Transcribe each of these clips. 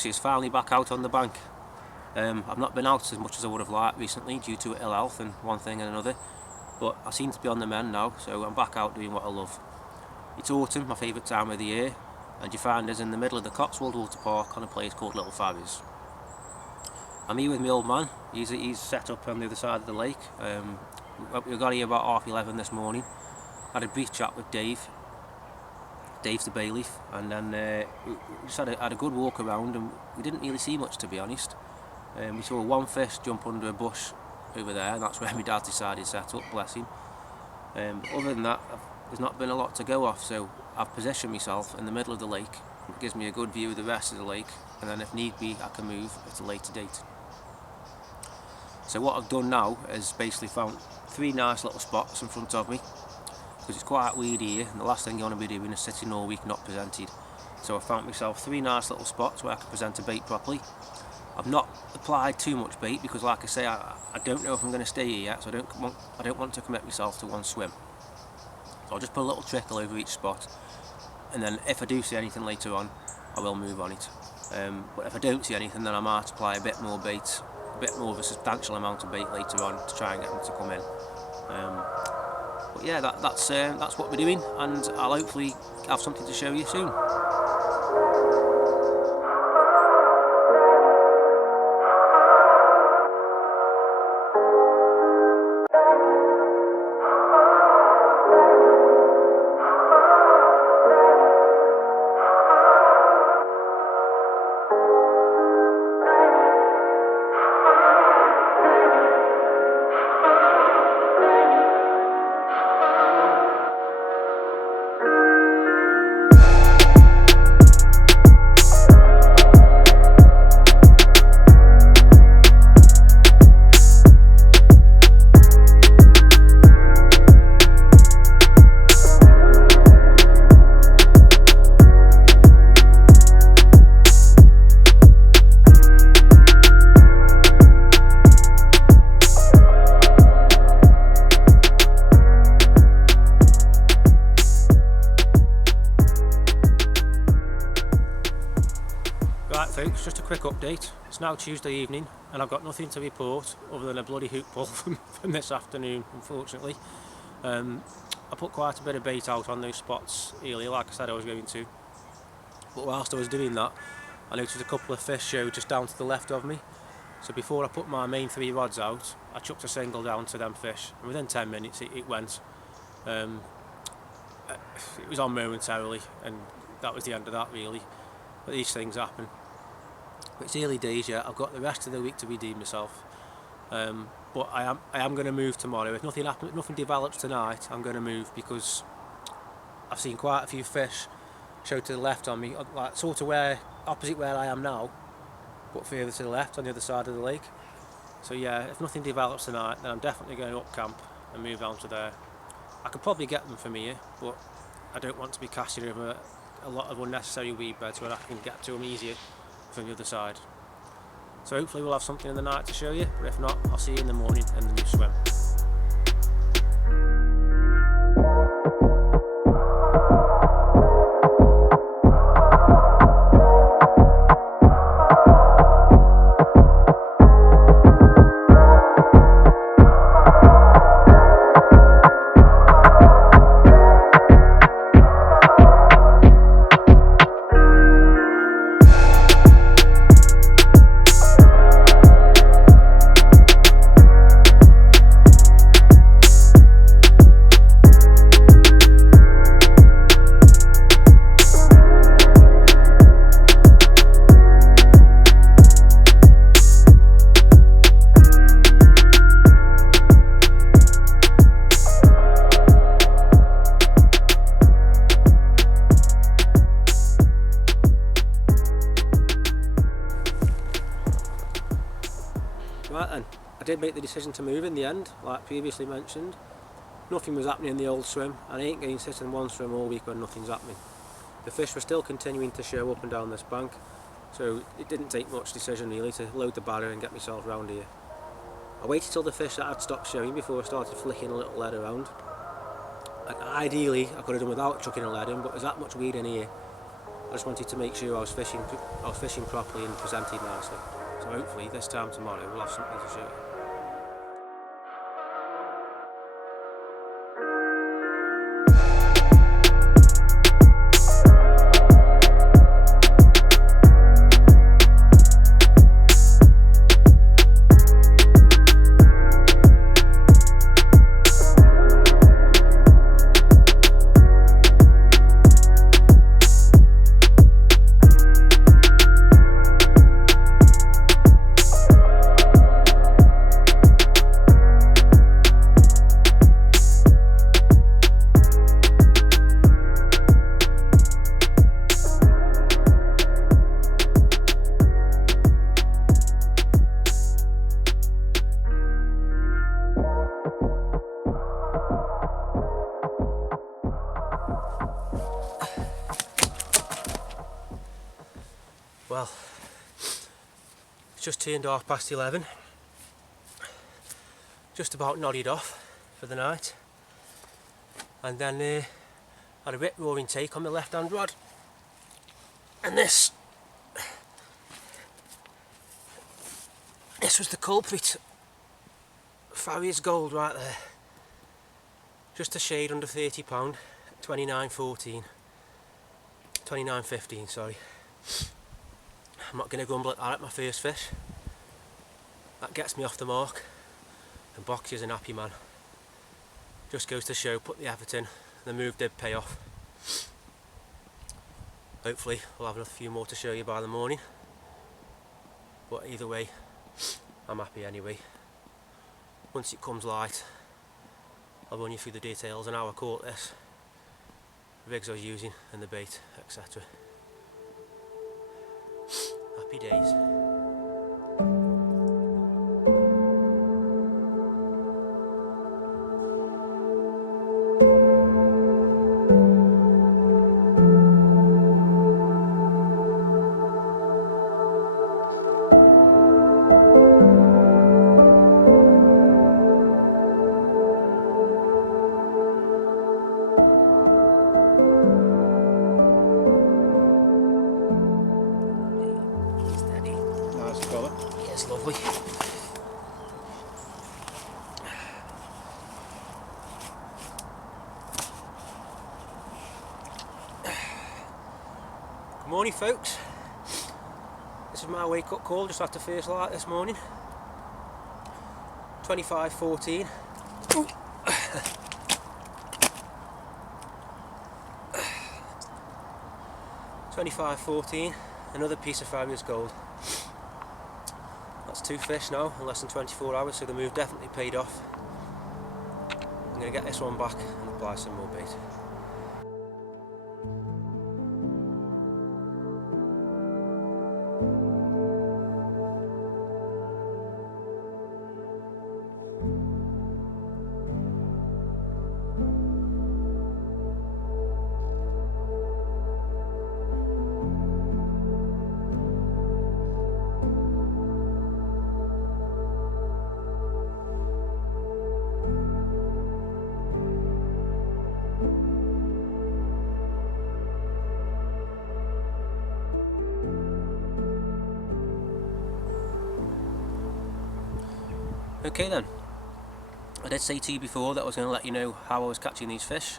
Boxy is finally back out on the bank. I've not been out as much as I would have liked recently due to ill health and one thing and another, but I seem to be on the mend now, so I'm back out doing what I love. It's autumn, my favourite time of the year, and you find us in the middle of the Cotswold Water Park on a place called Little Farriers. I'm here with my old man. He's set up on the other side of the lake. We got here about 11:30 this morning. Had a brief chat with Dave's the bailiff, and then we just had a good walk around, and we didn't really see much, to be honest. We saw one fish jump under a bush over there, and that's where my dad decided to set up, bless him. But other than that, there's not been a lot to go off, so I've positioned myself in the middle of the lake. It gives me a good view of the rest of the lake, and then if need be I can move at a later date. So what I've done now is basically found 3 nice little spots in front of me, because it's quite weedy here, and the last thing you want to be doing is sitting all week not presented. So I found myself 3 nice little spots where I can present a bait properly. I've not applied too much bait because, like I say, I don't know if I'm going to stay here yet, so I don't want to commit myself to one swim. So I'll just put a little trickle over each spot, and then if I do see anything later on, I will move on it. But if I don't see anything, then I might apply a bit more bait, a bit more of a substantial amount of bait later on to try and get them to come in. But yeah, that's what we're doing, and I'll hopefully have something to show you soon. Right folks, just a quick update. It's now Tuesday evening and I've got nothing to report other than a bloody hook pull from this afternoon, unfortunately. I put quite a bit of bait out on those spots earlier, like I said I was going to. But whilst I was doing that, I noticed a couple of fish showed just down to the left of me. So before I put my main 3 rods out, I chucked a single down to them fish, and within 10 minutes it went. It was on momentarily, and that was the end of that really. But these things happen. But it's early days yet. I've got the rest of the week to redeem myself. But I am going to move tomorrow. If nothing develops tonight, I'm going to move, because I've seen quite a few fish show to the left on me, like sort of opposite where I am now, but further to the left on the other side of the lake. So yeah, if nothing develops tonight, then I'm definitely going to up camp and move on to there. I could probably get them from here, but I don't want to be casting over a lot of unnecessary weed beds when I can get to them easier from the other side. So hopefully we'll have something in the night to show you, but if not, I'll see you in the morning in the new swim. Right then, I did make the decision to move in the end, like previously mentioned. Nothing was happening in the old swim, and I ain't going to sit in one swim all week when nothing's happening. The fish were still continuing to show up and down this bank, so it didn't take much decision really to load the barrier and get myself round here. I waited till the fish that had stopped showing before I started flicking a little lead around. And ideally I could have done without chucking a lead in, but there's that much weed in here I just wanted to make sure I was fishing properly and presented nicely. So hopefully this time tomorrow we'll have something to show you. Well, it's just turned 11:30. Just about nodded off for the night, and then had a bit roaring take on the left hand rod, and this was the culprit. Farriers gold right there, just a shade under £30, 29.14, 29.15, sorry. I'm not going to grumble at that at my first fish. That gets me off the mark, and Boxy is an happy man. Just goes to show, put the effort in, the move did pay off. Hopefully we'll have a few more to show you by the morning, but either way I'm happy anyway. Once it comes light I'll run you through the details on how I caught this, rigs I was using and the bait, etc. Happy days. Lovely. Good morning, folks. This is my wake up call just after first light this morning. 25:14. 25:14. Another piece of Farriers gold. That's 2 fish now in less than 24 hours, so the move definitely paid off. I'm going to get this one back and apply some more bait. Okay then, I did say to you before that I was going to let you know how I was catching these fish.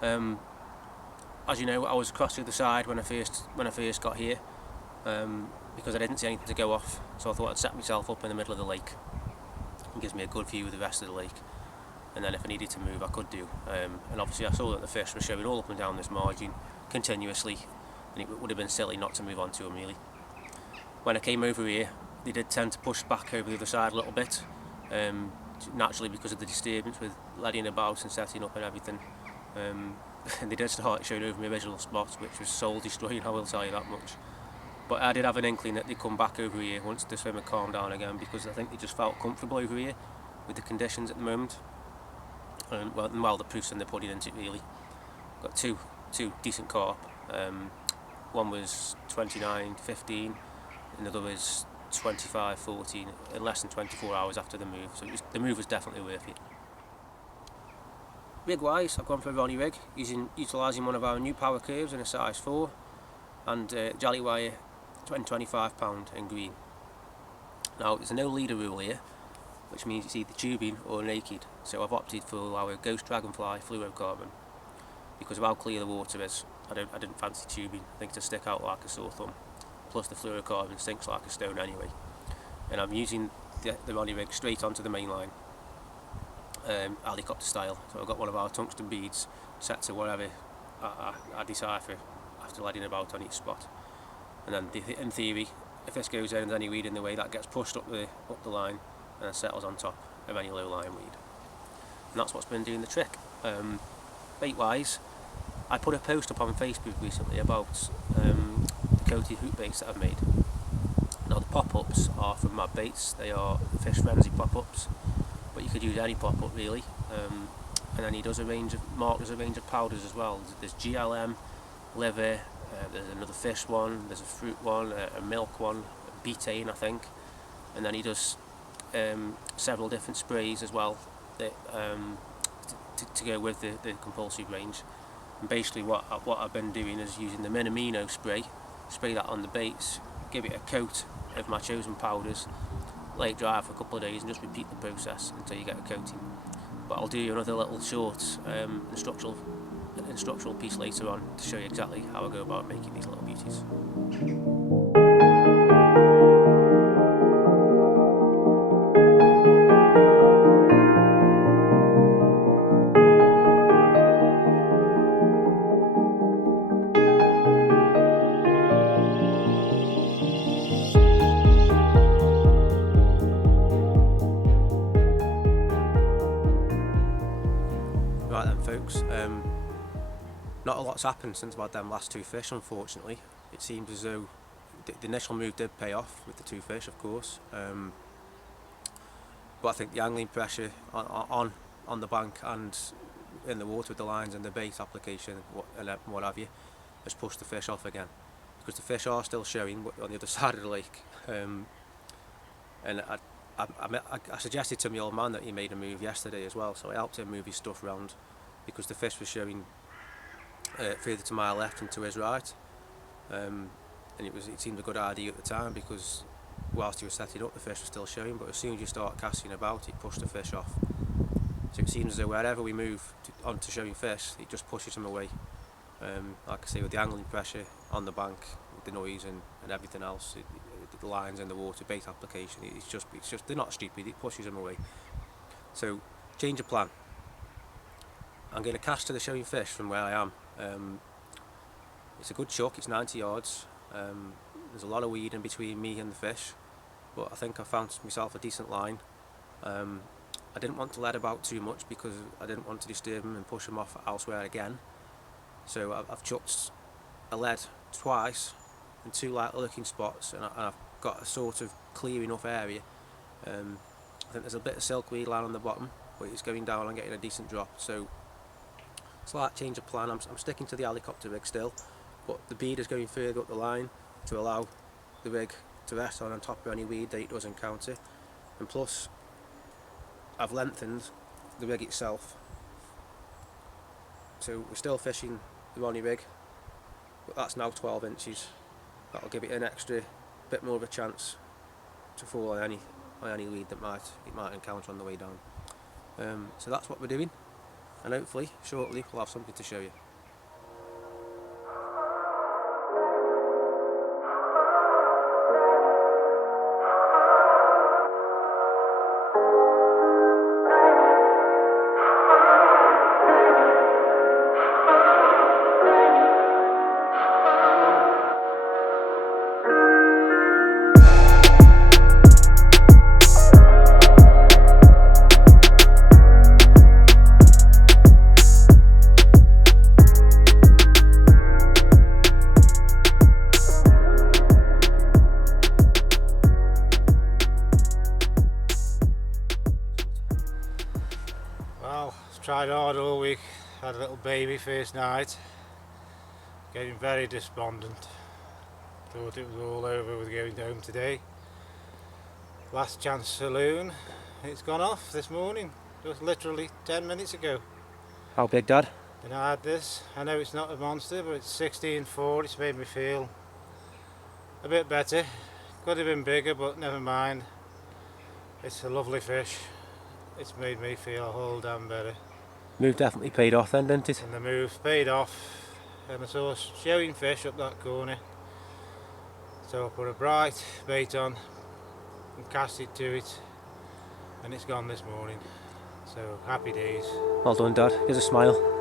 As you know, I was across the other side when I first got here, because I didn't see anything to go off, so I thought I'd set myself up in the middle of the lake. It gives me a good view of the rest of the lake, and then if I needed to move I could do. And obviously I saw that the fish were showing all up and down this margin continuously, and it would have been silly not to move on to them really. When I came over here, they did tend to push back over the other side a little bit. Naturally because of the disturbance with leading about and setting up and everything, and they did start showing over my original spot, which was soul destroying, I will tell you that much. But I did have an inkling that they'd come back over here once the swim had calmed down again, because I think they just felt comfortable over here with the conditions at the moment, and well the proof's in the pudding, isn't it really. Got two decent carp. One was 29.15, another was 25.14 in less than 24 hours after the move, so the move was definitely worth it. Rig wise, I've gone for a Ronnie rig, utilising one of our new power curves in a size 4. and jelly wire £25 in green. Now there's no leader rule here, which means it's either tubing or naked, so I've opted for our Ghost Dragonfly fluorocarbon because of how clear the water is. I didn't fancy tubing. I think it'll stick out like a sore thumb. Plus the fluorocarbon sinks like a stone anyway. And I'm using the Ronnie rig straight onto the main line, helicopter style. So I've got one of our tungsten beads set to whatever I decipher after leading about on each spot. And then in theory, if this goes in and there's any weed in the way, that gets pushed up the line and then settles on top of any low lying weed. And that's what's been doing the trick. Bait wise, I put a post up on Facebook recently about the 𝓙𝓼𝓽 baits that I've made. Now the pop-ups are from Mad Baits. They are Fish Frenzy pop-ups, but you could use any pop-up really. And then he does Mark does a range of powders as well. There's GLM, liver, there's another fish one, there's a fruit one, a milk one, a betaine I think, and then he does several different sprays as well that, to go with the compulsory range. And basically what I've been doing is using the Minamino spray that on the baits, give it a coat of my chosen powders, let it dry for a couple of days and just repeat the process until you get a coating. But I'll do another little short instructional piece later on to show you exactly how I go about making these little beauties. Right then folks, not a lot's happened since I've had them last two fish unfortunately. It seems as though the initial move did pay off with the two fish of course, but I think the angling pressure on the bank and in the water with the lines and the bait application and what have you has pushed the fish off again, because the fish are still showing on the other side of the lake. And I suggested to my old man that he made a move yesterday as well, so I helped him move his stuff around because the fish was showing further to my left and to his right, and it seemed a good idea at the time because whilst he was setting up the fish was still showing, but as soon as you start casting about it pushed the fish off. So it seems as though wherever we move onto showing fish it just pushes them away. Like I say, with the angling pressure on the bank, with the noise and everything else, the lines in the water, bait application, it's just they're not stupid, it pushes them away. So change of plan. I'm going to cast to the showing fish from where I am. It's a good chuck, it's 90 yards. There's a lot of weed in between me and the fish, but I think I found myself a decent line. I didn't want to lead about too much because I didn't want to disturb him and push him off elsewhere again. So I've chucked a lead twice in two light lurking spots, and I've got a sort of clear enough area. I think there's a bit of silkweed line on the bottom, but it's going down and getting a decent drop. So slight change of plan. I'm sticking to the helicopter rig still, but the bead is going further up the line to allow the rig to rest on top of any weed that it does encounter. And plus, I've lengthened the rig itself, so we're still fishing the Ronnie rig, but that's now 12 inches. That'll give it an extra bit more of a chance to fall on any weed that it might encounter on the way down. So that's what we're doing, and hopefully shortly we'll have something to show you. Well, tried hard all week, had a little baby first night, getting very despondent, thought it was all over with going home today. Last chance saloon, it's gone off this morning, just literally 10 minutes ago. How big, Dad? And I had this. I know it's not a monster, but it's 16.4. It's made me feel a bit better. Could have been bigger, but never mind. It's a lovely fish. It's made me feel a whole damn better. Move definitely paid off then, didn't it? And the move paid off. And I saw showing fish up that corner. So I put a bright bait on and cast it to it. And it's gone this morning. So happy days. Well done, Dad. Here's a smile.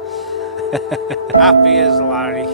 Happy as Larry.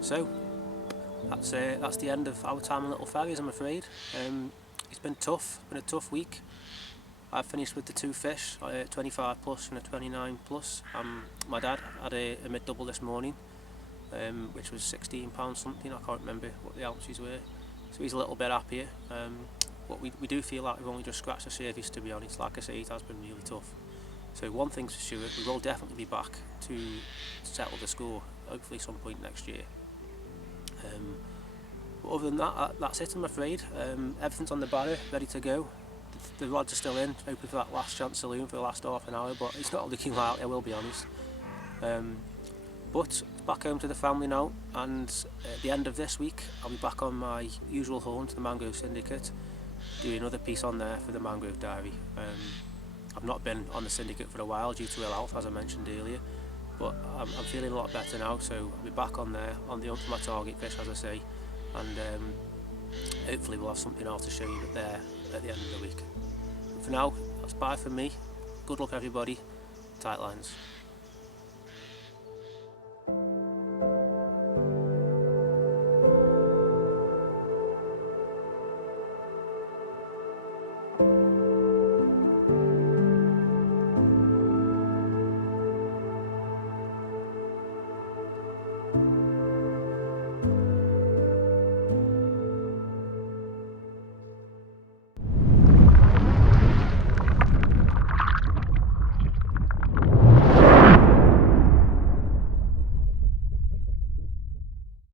So that's the end of our time in Little Farriers, I'm afraid. It's been tough, been a tough week. I've finished with the 2 fish, a 25 plus and a 29 plus. My dad had a mid-double this morning, which was £16 something, I can't remember what the ounces were. So he's a little bit happier. But we do feel like we've only just scratched the surface, to be honest. Like I say, it has been really tough. So one thing's for sure, we will definitely be back to settle the score, hopefully some point next year. But other than that, that's it, I'm afraid. Everything's on the barrow, ready to go. The rods are still in, hoping for that last chance saloon for the last half an hour, but it's not looking like I will be honest. But back home to the family now, and at the end of this week I'll be back on my usual haunt, the Mangrove Syndicate, doing another piece on there for the Mangrove Diary. I've not been on the syndicate for a while due to ill health, as I mentioned earlier, but I'm feeling a lot better now, so I'll be back on there on the hunt for my target fish, as I say, and hopefully we'll have something else to show you there at the end of the week. But for now, that's bye from me. Good luck everybody. Tight lines.